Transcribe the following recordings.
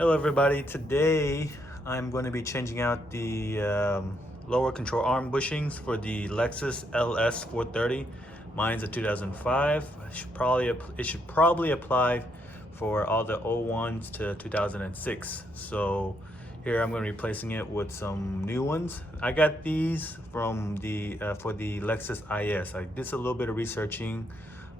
Hello everybody, today I'm going to be changing out the lower control arm bushings for the Lexus LS430. Mine's a 2005. It should probably apply for all the 01s to 2006. So here I'm going to be replacing it with some new ones. I got these from the for the Lexus IS. I did a little bit of researching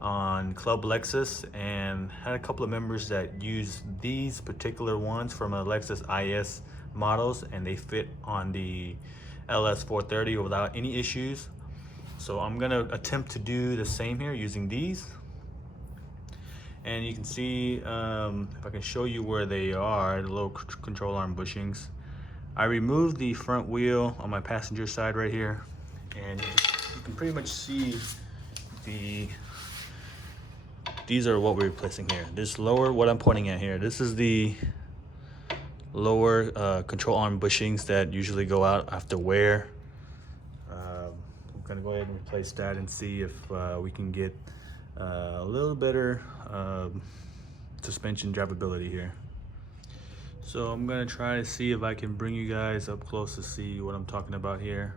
on Club Lexus and had a couple of members that use these particular ones from a Lexus IS models, and they fit on the LS430 without any issues. So I'm gonna attempt to do the same here using these. And you can see, if I can show you where they are, the little control arm bushings. I removed the front wheel on my passenger side right here, and you can pretty much see these are what we're replacing here. This lower, what I'm pointing at here, this is the lower control arm bushings that usually go out after wear. I'm gonna go ahead and replace that and see if we can get a little better suspension drivability here. So I'm gonna try to see if I can bring you guys up close to see what I'm talking about here.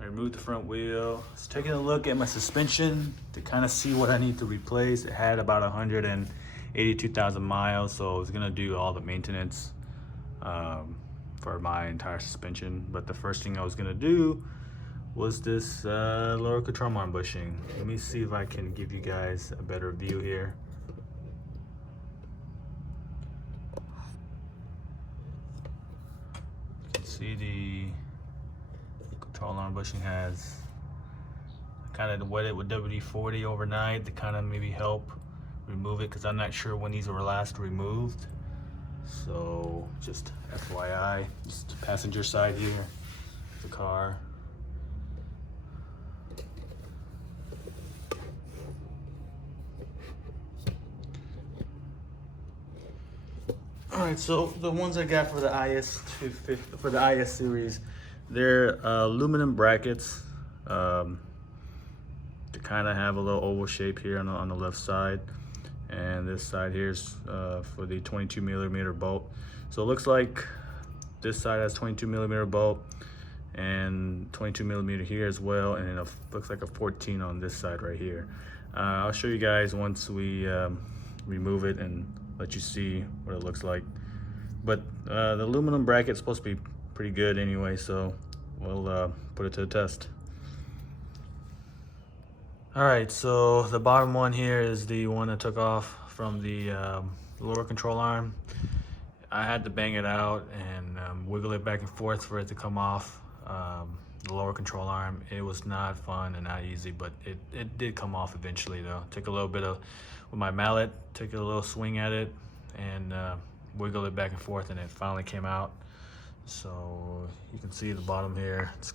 I removed the front wheel. Just taking a look at my suspension to kind of see what I need to replace. It had about 182,000 miles, so I was gonna do all the maintenance for my entire suspension. But the first thing I was gonna do was this lower control arm bushing. Let me see if I can give you guys a better view here. You can see the control arm bushing has kind of wet it with WD-40 overnight to kind of maybe help remove it, because I'm not sure when these were last removed. So just FYI, just passenger side here, the car. All right, so the ones I got for the for the IS series, they're aluminum brackets. They kind of have a little oval shape here on the left side, and this side here is for the 22 millimeter bolt. So it looks like this side has 22 millimeter bolt and 22 millimeter here as well, and it looks like a 14 on this side right here. I'll show you guys once we remove it and let you see what it looks like. But the aluminum bracket is supposed to be pretty good anyway, so we'll put it to the test. All right, so the bottom one here is the one that took off from the lower control arm. I had to bang it out and wiggle it back and forth for it to come off the lower control arm. It was not fun and not easy, but it did come off eventually though. Took a little bit of, with my mallet, took a little swing at it and wiggle it back and forth, and it finally came out. So you can see the bottom here, it's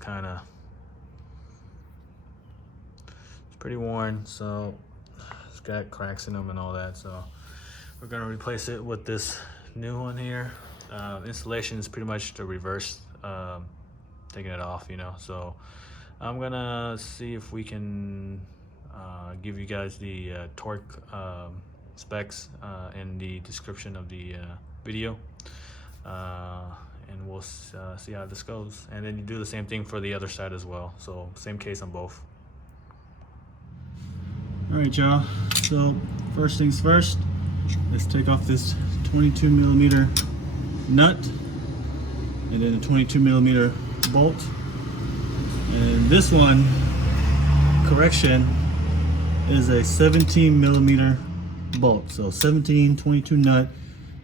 pretty worn, so it's got cracks in them and all that. So we're gonna replace it with this new one here. Installation is pretty much the reverse, taking it off, you know. So I'm gonna see if we can give you guys the torque specs in the description of the video, and we'll see how this goes. And then you do the same thing for the other side as well, so same case on both. All right, y'all, so first things first, let's take off this 22 millimeter nut and then a 22 millimeter bolt. And this one, correction, is a 17 millimeter bolt. So 17, 22 nut,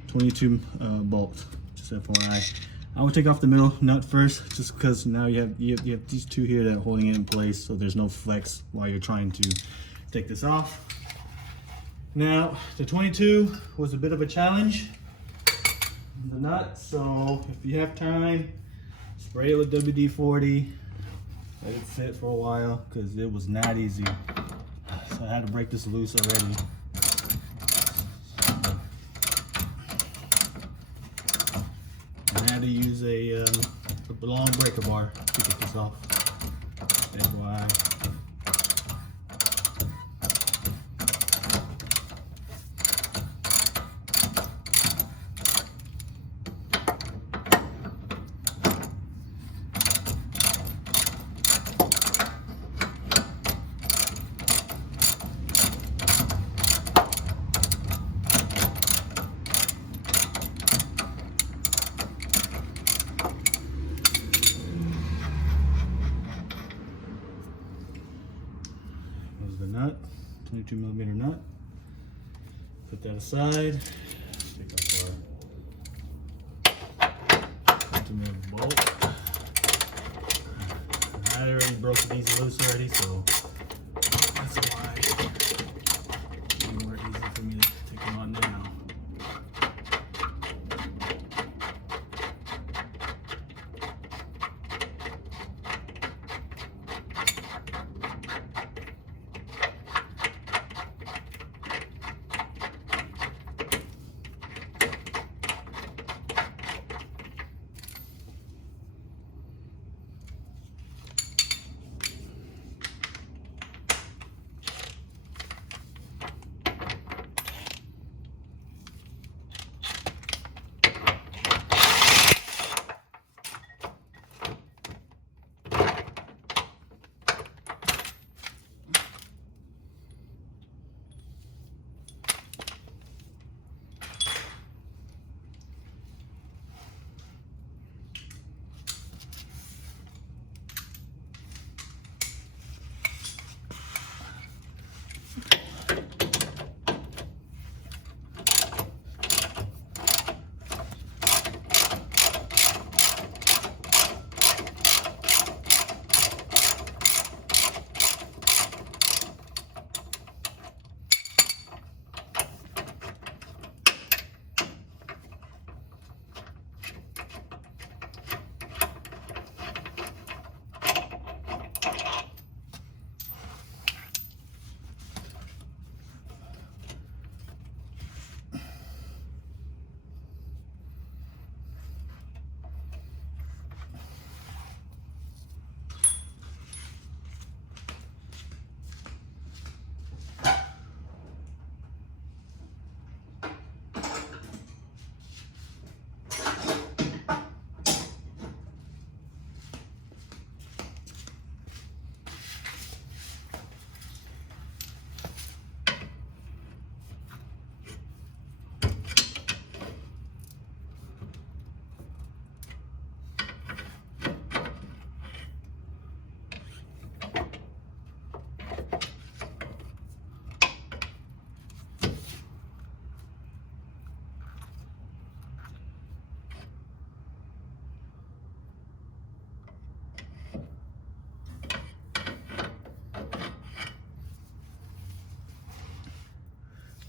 22 bolt, just FYI. I will take off the middle nut first, just because now you have these two here that are holding it in place, so there's no flex while you're trying to take this off. Now, the 22 was a bit of a challenge, the nut, so if you have time, spray it with WD-40, let it sit for a while, because it was not easy. So I had to break this loose already. I had to use a long breaker bar to get this off. FYI. 22mm nut. Put that aside. Pick up our 22mm bolt. I already broke these loose already, so that's why it's more easy for me to take them out now.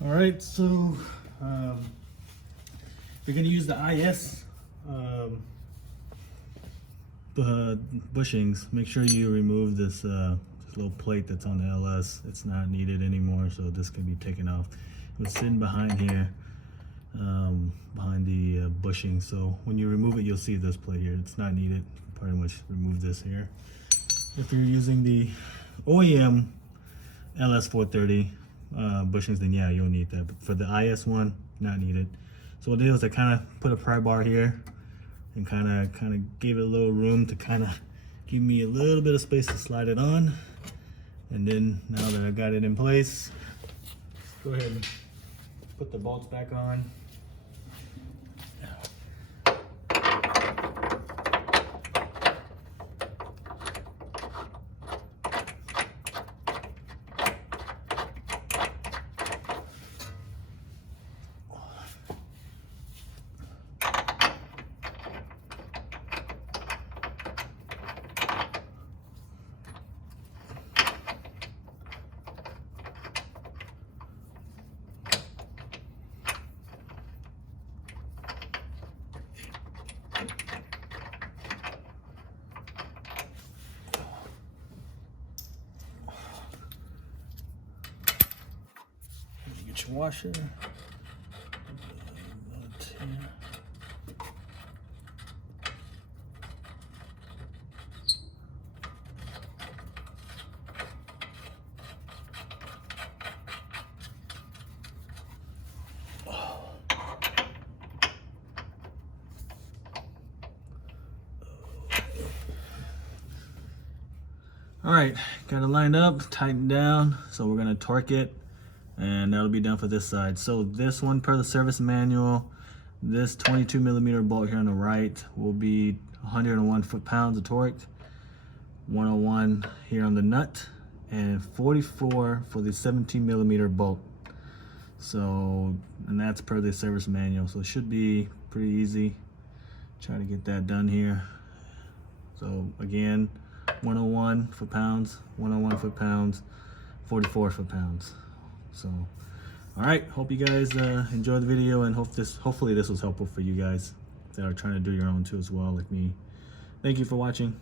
All right, so you're gonna use the IS bushings. Make sure you remove this, this little plate that's on the LS. It's not needed anymore, so this can be taken off. It's sitting behind here, behind the bushing. So when you remove it, you'll see this plate here. It's not needed. Pretty much remove this here. If you're using the OEM LS430 bushings, then yeah, you'll need that. But for the IS one, not needed. So what I did was I kind of put a pry bar here and kind of gave it a little room to kind of give me a little bit of space to slide it on. And then now that I got it in place, go ahead and put the bolts back on. Get your washer. All right, got it lined up, tightened down. So we're gonna torque it, and that'll be done for this side. So this one, per the service manual, this 22mm bolt here on the right will be 101 foot-pounds of torque, 101 here on the nut, and 44 for the 17mm bolt. So, and that's per the service manual, so it should be pretty easy. Try to get that done here. So again, 101 foot-pounds, 101 foot-pounds, 44 foot-pounds. So, all right, hope you guys enjoyed the video, and hopefully this was helpful for you guys that are trying to do your own too as well, like me. Thank you for watching.